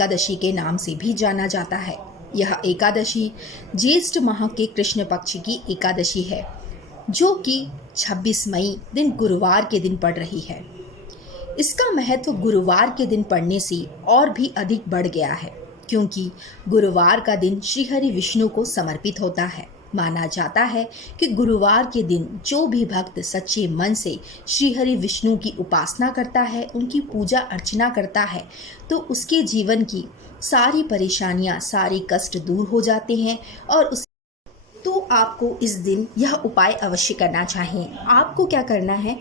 एकादशी के नाम से भी जाना जाता है। यह एकादशी ज्येष्ठ माह के कृष्ण पक्ष की एकादशी है, जो कि 26 मई दिन गुरुवार के दिन पड़ रही है। इसका महत्व गुरुवार के दिन पड़ने से और भी अधिक बढ़ गया है, क्योंकि गुरुवार का दिन श्री हरि विष्णु को समर्पित होता है। माना जाता है कि गुरुवार के दिन जो भी भक्त सच्चे मन से श्री हरि विष्णु की उपासना करता है, उनकी पूजा अर्चना करता है, तो उसके जीवन की सारी परेशानियां, सारे कष्ट दूर हो जाते हैं। और तो आपको इस दिन यह उपाय अवश्य करना चाहिए। आपको क्या करना है,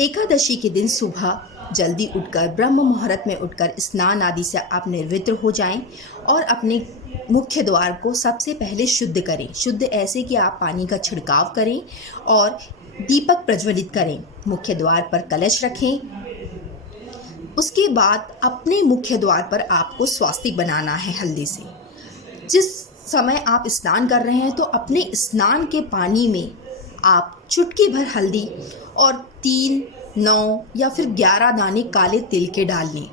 एकादशी के दिन सुबह जल्दी उठकर, ब्रह्म मुहूर्त में उठकर स्नान आदि से आप निर्वृत्त हो जाएं और अपने मुख्य द्वार को सबसे पहले शुद्ध करें। शुद्ध ऐसे कि आप पानी का छिड़काव करें और दीपक प्रज्वलित करें। मुख्य द्वार पर कलश रखें। उसके बाद अपने मुख्य द्वार पर आपको स्वास्तिक बनाना है हल्दी से। जिस समय आप स्नान कर रहे हैं तो अपने स्नान के पानी में आप चुटकी भर हल्दी और 3, 9 या फिर 11 दाने काले तिल के डाल लें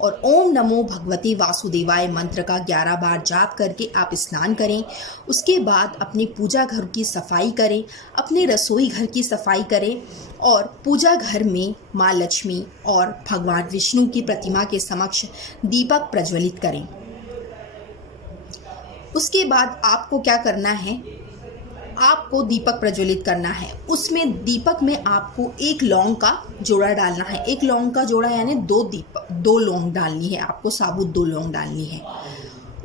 और ओम नमो भगवते वासुदेवाय मंत्र का 11 बार जाप करके आप स्नान करें। उसके बाद अपने पूजा घर की सफाई करें, अपने रसोई घर की सफाई करें और पूजा घर में माँ लक्ष्मी और भगवान विष्णु की प्रतिमा के समक्ष दीपक प्रज्वलित करें। उसके बाद आपको क्या करना है, आपको दीपक प्रज्वलित करना है। उसमें दीपक में आपको 1 लौंग का जोड़ा डालना है। 1 लौंग का जोड़ा यानी 2 लौंग डालनी है आपको, साबुत 2 लौंग डालनी है।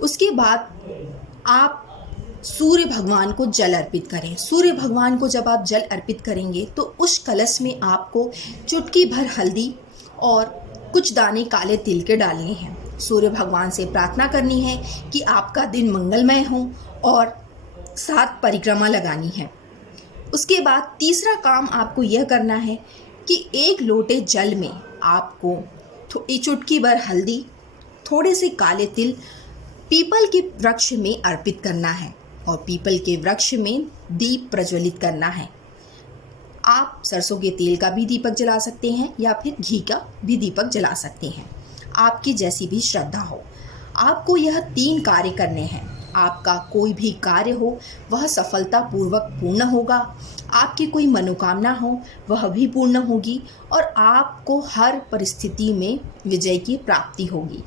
उसके बाद आप सूर्य भगवान को जल अर्पित करें। सूर्य भगवान को जब आप जल अर्पित करेंगे तो उस कलश में आपको चुटकी भर हल्दी और कुछ दाने काले तिल के डालने हैं। सूर्य भगवान से प्रार्थना करनी है कि आपका दिन मंगलमय हो और 7 परिक्रमा लगानी है। उसके बाद तीसरा काम आपको यह करना है कि 1 लोटे जल में आपको चुटकी भर हल्दी, थोड़े से काले तिल पीपल के वृक्ष में अर्पित करना है और पीपल के वृक्ष में दीप प्रज्वलित करना है। आप सरसों के तेल का भी दीपक जला सकते हैं या फिर घी का भी दीपक जला सकते हैं, आपकी जैसी भी श्रद्धा हो। आपको यह 3 कार्य करने हैं। आपका कोई भी कार्य हो वह सफलतापूर्वक पूर्ण होगा, आपकी कोई मनोकामना हो वह भी पूर्ण होगी और आपको हर परिस्थिति में विजय की प्राप्ति होगी।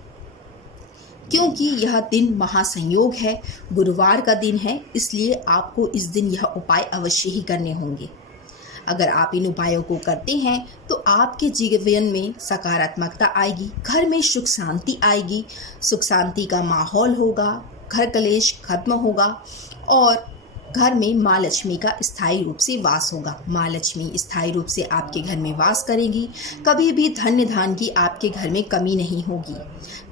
क्योंकि यह दिन महासंयोग है, गुरुवार का दिन है, इसलिए आपको इस दिन यह उपाय अवश्य ही करने होंगे। अगर आप इन उपायों को करते हैं तो आपके जीवन में सकारात्मकता आएगी, घर में सुख शांति आएगी, सुख शांति का माहौल होगा, घर कलेश खत्म होगा और घर में माँ लक्ष्मी का स्थायी रूप से वास होगा। माँ लक्ष्मी स्थायी रूप से आपके घर में वास करेगी। कभी भी धन्य धान की आपके घर में कमी नहीं होगी,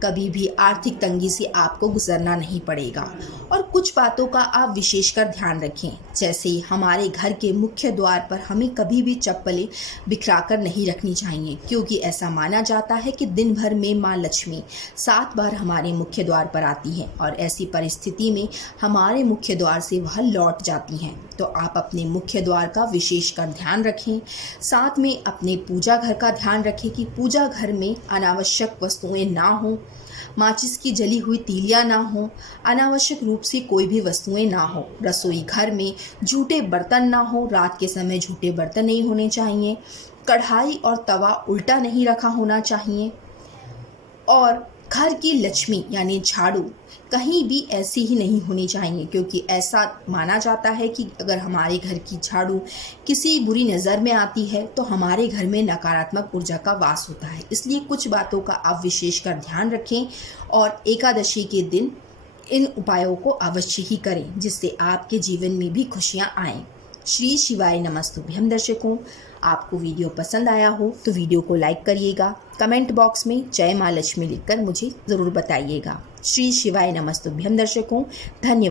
कभी भी आर्थिक तंगी से आपको गुजरना नहीं पड़ेगा। और कुछ बातों का आप विशेषकर ध्यान रखें, जैसे हमारे घर के मुख्य द्वार पर हमें कभी भी चप्पलें बिखरा कर नहीं रखनी चाहिए, क्योंकि ऐसा माना जाता है कि दिन भर में माँ लक्ष्मी 7 बार हमारे मुख्य द्वार पर आती हैं और ऐसी परिस्थिति में हमारे मुख्य द्वार से वह लौट जाती हैं। तो आप अपने मुख्य द्वार का विशेषकर ध्यान रखें। साथ में अपने पूजा घर का ध्यान रखें कि पूजा घर में अनावश्यक वस्तुएं ना हों, माचिस की जली हुई तीलियां ना हो, अनावश्यक रूप से कोई भी वस्तुएं ना हो। रसोई घर में झूठे बर्तन ना हो, रात के समय झूठे बर्तन नहीं होने चाहिए। कढ़ाई और तवा उल्टा नहीं रखा होना चाहिए और घर की लक्ष्मी यानी झाड़ू कहीं भी ऐसी ही नहीं होनी चाहिए, क्योंकि ऐसा माना जाता है कि अगर हमारे घर की झाड़ू किसी बुरी नज़र में आती है तो हमारे घर में नकारात्मक ऊर्जा का वास होता है। इसलिए कुछ बातों का आप विशेषकर ध्यान रखें और एकादशी के दिन इन उपायों को अवश्य ही करें, जिससे आपके जीवन में भी खुशियाँ आएँ। श्री शिवाय नमस्तुभ्यम। दर्शकों, आपको वीडियो पसंद आया हो तो वीडियो को लाइक करिएगा, कमेंट बॉक्स में जय माँ लक्ष्मी लिखकर मुझे ज़रूर बताइएगा। श्री शिवाय नमस्तुभ्यम। दर्शकों, धन्यवाद।